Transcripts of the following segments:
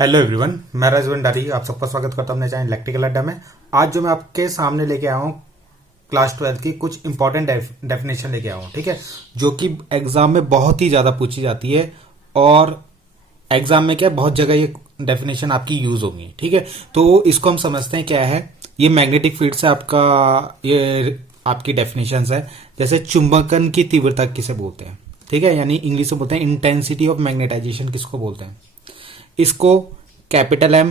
Hello everyone, मैं राज भंडारी आप सबका स्वागत करता हूं अपने चैनल इलेक्ट्रिकल अड्डा में। आज जो मैं आपके सामने लेके आया हूं क्लास 12 की कुछ इंपॉर्टेंट डेफिनेशन लेके आया हूं, ठीक है, जो कि एग्जाम में बहुत ही ज्यादा पूछी जाती है और एग्जाम में क्या बहुत जगह ये डेफिनेशन आपकी यूज होगी, ठीक है। तो इसको हम समझते हैं क्या है। ये मैग्नेटिक फील्ड से आपका ये आपकी डेफिनेशन है। जैसे चुंबकन की तीव्रता किसे बोलते हैं, ठीक है, यानी इंग्लिश में बोलते हैं इंटेंसिटी ऑफ मैग्नेटाइजेशन किसको बोलते हैं। इसको कैपिटल एम,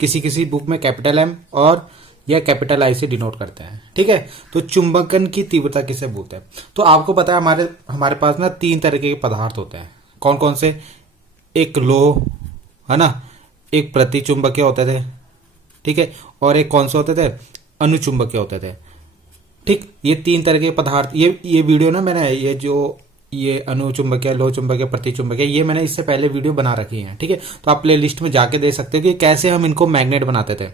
किसी किसी बुक में कैपिटल एम और या कैपिटल आई से डिनोट करते हैं, ठीक है। तो चुंबकन की तीव्रता किसे बोलते हैं। तो आपको पता है हमारे पास ना तीन तरीके के पदार्थ होते हैं। कौन कौन से? एक लोह है ना, एक प्रतिचुंबकीय होते थे, ठीक है, और एक कौन से होते थे? अनुचुंबकीय होते थे, ठीक। ये तीन तरह के पदार्थ, ये वीडियो ना मैंने ये अनुचुंबकीय, लोह चुंबकीय, प्रतिचुंबकीय, ये मैंने इससे पहले वीडियो बना रखी है, ठीक है। तो आप प्ले लिस्ट में जाके देख सकते हो कि कैसे हम इनको मैग्नेट बनाते थे।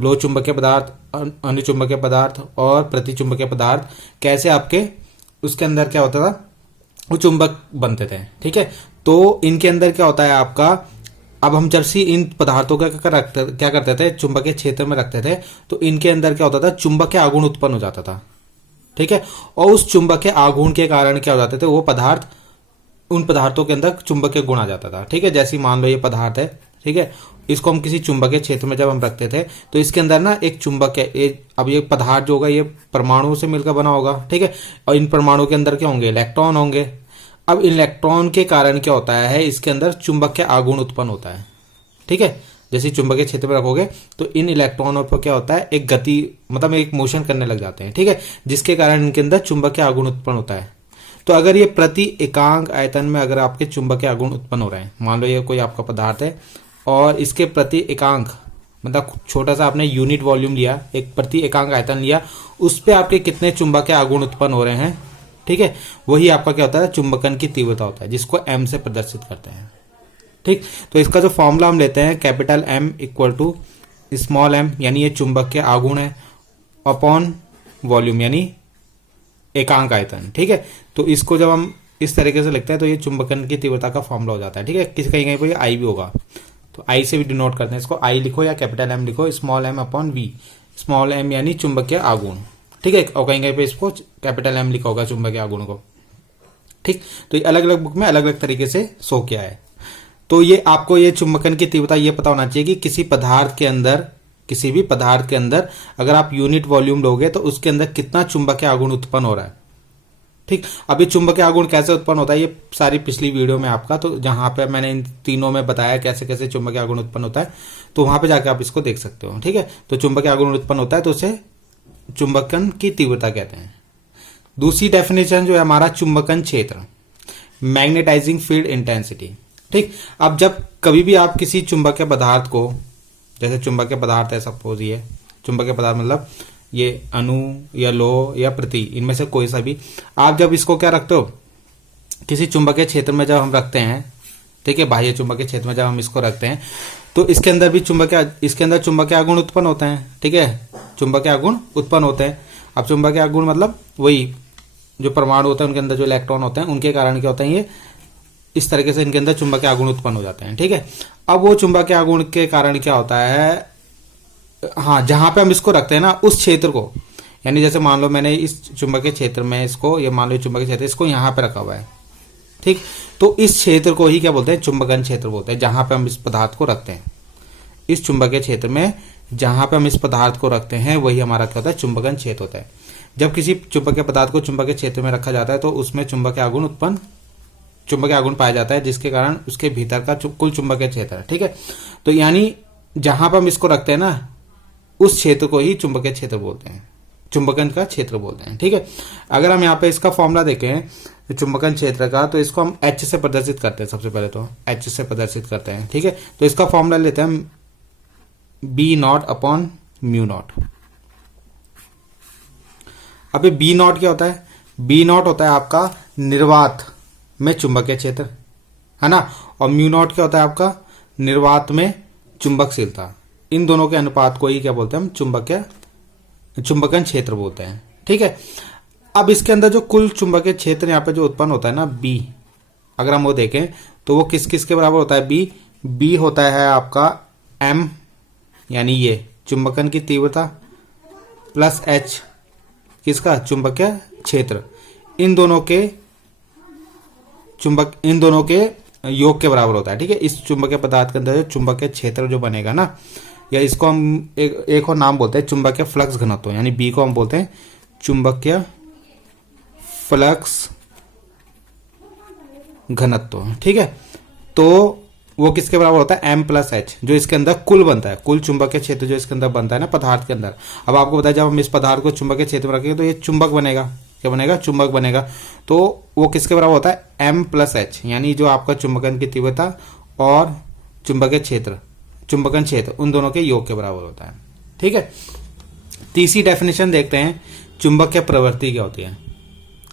लोह चुंबकीय पदार्थ, अनुचुंबकीय पदार्थ और प्रतिचुंबकीय पदार्थ कैसे आपके उसके अंदर क्या होता था, वो चुंबक बनते थे, ठीक है। तो इनके अंदर क्या होता है आपका, अब हम जब से इन पदार्थों का क्या करते थे, चुंबकीय क्षेत्र में रखते थे, तो इनके अंदर क्या होता था, चुंबकीय आघूर्ण उत्पन्न हो जाता था, ठीक है। और उस चुंबकीय आघूर्ण के कारण क्या हो जाते थे, वो पदार्थ, उन पदार्थों के अंदर चुंबकीय गुण आ जाता था, ठीक है। जैसे मान लो ये पदार्थ है, ठीक है, इसको हम किसी चुंबकीय क्षेत्र में जब हम रखते थे तो इसके अंदर ना एक चुंबक है। अब ये पदार्थ जो होगा ये परमाणुओं से मिलकर बना होगा, ठीक है, और इन परमाणुओं के अंदर क्या होंगे, इलेक्ट्रॉन होंगे। अब इलेक्ट्रॉन के कारण क्या होता है, इसके अंदर चुंबकीय आघूर्ण उत्पन्न होता है, ठीक है। जैसे चुंबकीय क्षेत्र में रखोगे तो इन इलेक्ट्रॉनों पर क्या होता है, एक गति, मतलब एक मोशन करने लग जाते हैं, ठीक है, जिसके कारण इनके अंदर चुंबकीय आघूर्ण उत्पन्न होता है। तो अगर ये प्रति एकांक आयतन में अगर आपके चुंबकीय आघूर्ण उत्पन्न हो रहे हैं, मान लो ये कोई आपका पदार्थ है और इसके प्रति एकांक, मतलब छोटा सा आपने यूनिट वॉल्यूम लिया, एक प्रति एकांक आयतन लिया, उस पर आपके कितने चुंबकीय आघूर्ण उत्पन्न हो रहे हैं, ठीक है, वही आपका क्या होता है, चुंबकन की तीव्रता होता है, जिसको एम से प्रदर्शित करते हैं, ठीक। तो इसका जो फॉर्मूला हम लेते हैं, capital M equal to small M, यानी ये चुंबकीय आघूर्ण है, अपॉन वॉल्यूम यानी एकांक आयतन, ठीक है। तो इसको जब हम इस तरीके से लिखते हैं तो ये चुंबकन की तीव्रता का फॉर्मूला हो जाता है, ठीक है। किसी कहीं कहीं पर आई भी होगा तो आई से भी डिनोट करते हैं इसको, आई लिखो या कैपिटल एम लिखो, small M upon V, small M यानी चुंबकीय आघूर्ण, ठीक है, और कहीं कहीं पे इसको कैपिटल एम लिखा होगा चुंबकीय आघूर्ण को, ठीक। तो ये अलग अलग बुक में अलग अलग तरीके से शो किया है। तो ये आपको ये चुंबकन की तीव्रता ये पता होना चाहिए कि किसी पदार्थ के अंदर, किसी भी पदार्थ के अंदर अगर आप यूनिट वॉल्यूम लोगे तो उसके अंदर कितना चुंबकीय आघूर्ण उत्पन्न हो रहा है, ठीक। अब ये चुंबकीय आघूर्ण कैसे उत्पन्न होता है, ये सारी पिछली वीडियो में आपका, तो जहां पे मैंने इन तीनों में बताया कैसे कैसे चुंबकीय आघूर्ण उत्पन्न होता है, तो वहां पे जाके आप इसको देख सकते हो, ठीक है। तो चुंबकीय आघूर्ण उत्पन्न होता है तो उसे चुंबकन की तीव्रता कहते हैं। दूसरी डेफिनेशन जो है हमारा चुंबकन क्षेत्र, मैग्नेटाइजिंग फील्ड इंटेंसिटी, ठीक। अब जब कभी भी आप किसी चुंबकीय पदार्थ को, जैसे चुंबकीय पदार्थ है सपोज, ये चुंबकीय पदार्थ मतलब ये अणु या लोह या प्रति, इनमें से कोई सा भी, आप जब इसको क्या रखते हो, किसी चुंबकीय क्षेत्र में जब हम रखते हैं, ठीक है, बाह्य चुंबकीय क्षेत्र में जब हम इसको रखते हैं तो इसके अंदर भी इसके अंदर चुंबकीय आघूर्ण उत्पन्न होते हैं, ठीक है, चुंबकीय आघूर्ण उत्पन्न होते हैं। अब चुंबकीय आघूर्ण मतलब वही जो परमाणु होते हैं उनके अंदर जो इलेक्ट्रॉन होते हैं उनके कारण क्या होता है, ये इस तरीके से इनके अंदर चुंबकीय आघूर्ण उत्पन्न हो जाते हैं, ठीक है। अब वो चुंबकीय आघूर्ण के कारण क्या होता है, हाँ, जहां पे हम इसको रखते हैं ना उस क्षेत्र को, यानी जैसे मान लो मैंने इस चुंबकीय क्षेत्र में इसको, ये मान लो चुंबकीय क्षेत्र इसको यहां पे रखा हुआ है, ठीक। तो इस क्षेत्र को ही क्या बोलते हैं, चुंबकन क्षेत्र बोलते हैं, जहां पे हम इस पदार्थ को रखते हैं। इस चुंबकीय क्षेत्र में जहां पे हम इस पदार्थ को रखते हैं वही हमारा क्या होता है, चुंबकन क्षेत्र होता है। जब किसी चुंबकीय पदार्थ को चुंबकीय क्षेत्र में रखा जाता है तो उसमें चुंबकीय आघूर्ण पाया जाता है, जिसके कारण उसके भीतर का कुल चुंबकीय क्षेत्र है, ठीक है। तो यानी जहां पर हम इसको रखते हैं ना उस क्षेत्र को ही चुंबकीय क्षेत्र बोलते हैं, चुंबकन का क्षेत्र बोलते हैं, ठीक है। अगर हम यहाँ पे इसका फॉर्मूला देखें तो चुंबकन क्षेत्र का, तो इसको हम एच से प्रदर्शित करते हैं, सबसे पहले तो एच से प्रदर्शित करते हैं, ठीक है। तो इसका फॉर्मूला लेते हैं हम B naught upon mu naught. अब ये बी नॉट क्या होता है, बी नॉट होता है आपका निर्वात में चुंबकीय क्षेत्र, है ना, और म्यू नॉट क्या होता है आपका निर्वात में चुंबकशीलता। इन दोनों के अनुपात को ही क्या बोलते हैं हम, चुंबकन क्षेत्र बोलते हैं, ठीक है। अब इसके अंदर जो कुल चुंबकीय क्षेत्र यहाँ पे जो उत्पन्न होता है ना बी, अगर हम वो देखें तो वो किस किस के बराबर होता है, बी होता है आपका एम, यानी ये चुंबकन की तीव्रता, प्लस एच किसका, चुंबकीय क्षेत्र। इन दोनों के योग के बराबर होता है। ठीक है, इस चुंबकीय पदार्थ के अंदर जो चुंबकीय क्षेत्र जो बनेगा ना, या इसको हम एक और नाम बोलते हैं चुंबकीय फ्लक्स घनत्व, यानी बी को हम बोलते हैं चुंबकीय फ्लक्स घनत्व। ठीक है, तो वो किसके बराबर होता है, एम प्लस एच, जो इसके अंदर कुल बनता है, कुल चुंबकीय क्षेत्र जो इसके अंदर बनता है ना पदार्थ के अंदर। अब आपको बताया जब हम इस पदार्थ को चुंबकीय क्षेत्र में रखेंगे तो ये चुंबक बनेगा। क्या बनेगा, चुंबक बनेगा। तो वो किसके बराबर होता है, एम प्लस एच, यानी जो आपका चुंबकन की तीव्रता और चुंबकीय क्षेत्र, चुंबकन क्षेत्र, उन दोनों के योग के बराबर होता है। ठीक है, तीसरी डेफिनेशन देखते हैं, चुंबकीय प्रवृत्ति क्या होती है।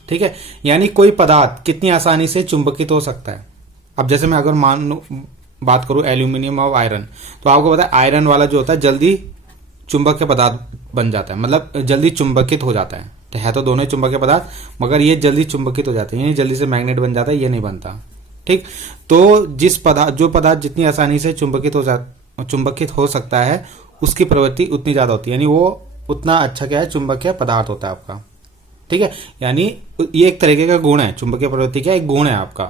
ठीक है, यानी कोई पदार्थ कितनी आसानी से चुंबकित हो सकता है। अब जैसे मैं अगर बात करूं एल्यूमिनियम और आयरन, तो आपको पता है आयरन वाला जो होता है जल्दी चुंबकीय पदार्थ बन जाता है, मतलब जल्दी चुंबकित हो जाता है। तो है तो दोनों ही चुंबकीय पदार्थ, मगर ये जल्दी चुंबकित हो जाते हैं, यानी जल्दी से मैग्नेट बन जाता है, ये नहीं बनता। ठीक, तो जो पदार्थ जितनी आसानी से चुंबकित हो सकता है उसकी प्रवृत्ति उतनी ज्यादा होती है, यानी वो उतना अच्छा क्या है, चुंबकीय पदार्थ होता है आपका। ठीक है, यानी ये एक तरीके का गुण है, चुंबकीय प्रवृत्ति क्या एक गुण है आपका।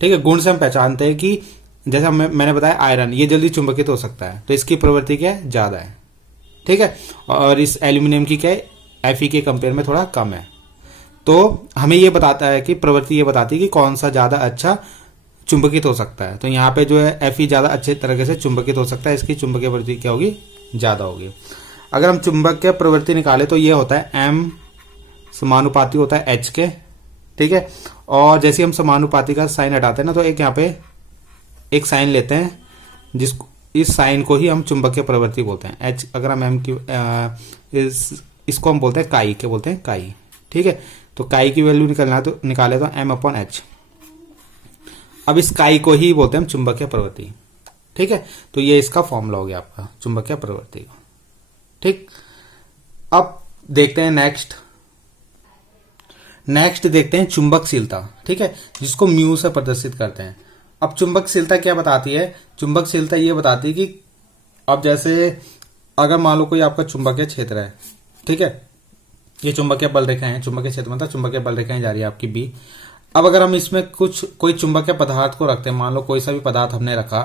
ठीक है, गुण से हम पहचानते हैं कि जैसा मैंने बताया आयरन ये जल्दी चुंबकित हो सकता है, तो इसकी प्रवृत्ति क्या है, ज्यादा है। ठीक है, और इस एल्यूमिनियम की क्या है, Fe के कंपेयर में थोड़ा कम है। तो हमें ये बताता है कि प्रवृत्ति ये बताती है कि कौन सा ज्यादा अच्छा चुंबकित हो सकता है। तो यहाँ पे जो है Fe ज्यादा अच्छे तरीके से चुंबकित हो सकता है, इसकी चुंबकीय प्रवृत्ति क्या होगी, ज्यादा होगी। अगर हम चुंबकीय प्रवृत्ति निकाले तो ये होता है M समानुपाती होता है H के। ठीक है, और जैसे हम समानुपाती का साइन हटाते हैं ना, तो एक यहाँ पे एक साइन लेते हैं, जिसको इस साइन को ही हम चुंबकीय प्रवृत्ति बोलते हैं। H अगर हम M की इसको हम बोलते हैं काई, क्या बोलते हैं, काई। ठीक है, तो काई की वैल्यू निकाले तो M/H। अब इस काई को ही बोलते हैं हम चुंबकीय प्रवृत्ति। ठीक है, तो ये इसका फॉर्मूला हो गया आपका चुंबकीय प्रवृत्ति का। ठीक, अब देखते हैं नेक्स्ट देखते हैं चुंबकशीलता। ठीक है, जिसको म्यू से प्रदर्शित करते हैं। अब चुंबकशीलता क्या बताती है, चुंबकशीलता ये बताती है कि अब जैसे अगर मान लो कोई आपका चुंबकीय क्षेत्र है, ठीक है, ये चुंबकीय बल रेखाएं हैं, चुंबकीय क्षेत्र मतलब चुंबकीय बल रेखाएं जा रही है आपकी बी। अब अगर हम इसमें कोई चुंबकीय पदार्थ को रखते हैं, मान लो कोई सा भी पदार्थ हमने रखा,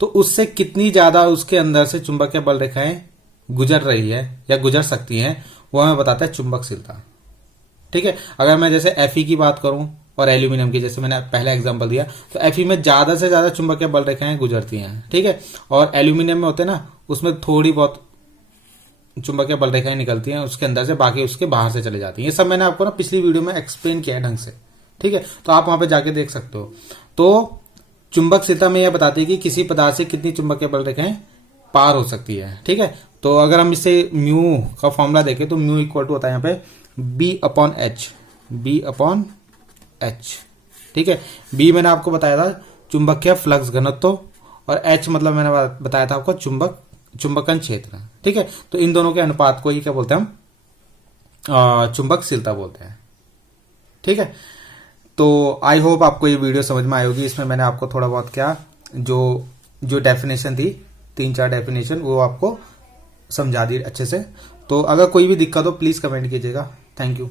तो उससे कितनी ज्यादा उसके अंदर से चुंबकीय बल रेखाएं गुजर रही है या गुजर सकती हैं, वो हमें बताता है चुंबकशीलता। ठीक है, अगर मैं जैसे Fe की बात करूं और एल्यूमिनियम की, जैसे मैंने पहला एग्जांपल दिया, तो Fe में ज्यादा से ज्यादा चुंबकीय बल रेखाएं गुजरती हैं। ठीक है, और एल्यूमिनियम में होते हैं ना, उसमें थोड़ी बहुत चुंबकीय बल रेखाएं निकलती हैं उसके अंदर से, बाकी उसके बाहर से चले जाती हैं। ये सब मैंने आपको ना पिछली वीडियो में एक्सप्लेन किया है ढंग से। ठीक है, तो आप वहां पे जाके देख सकते हो। तो चुंबकशीलता में यह बताती है कि किसी पदार्थ से कितनी चुंबकीय बल रेखाएं पार हो सकती है। ठीक है, तो अगर हम इसे म्यू का फॉर्मूला देखें तो म्यू इक्वल टू होता है यहाँ पे B/H। ठीक है, बी मैंने आपको बताया था चुंबकीय फ्लक्स घनत्व, और H मतलब मैंने बताया था आपको चुंबकन क्षेत्र। ठीक है, तो इन दोनों के अनुपात को ही क्या बोलते हैं हम, चुंबकशीलता बोलते हैं। ठीक है, तो आई होप आपको ये वीडियो समझ में आई होगी। इसमें मैंने आपको थोड़ा बहुत क्या जो डेफिनेशन थी, 3-4 डेफिनेशन, वो आपको समझा दी अच्छे से। तो अगर कोई भी दिक्कत हो प्लीज कमेंट कीजिएगा। Thank you.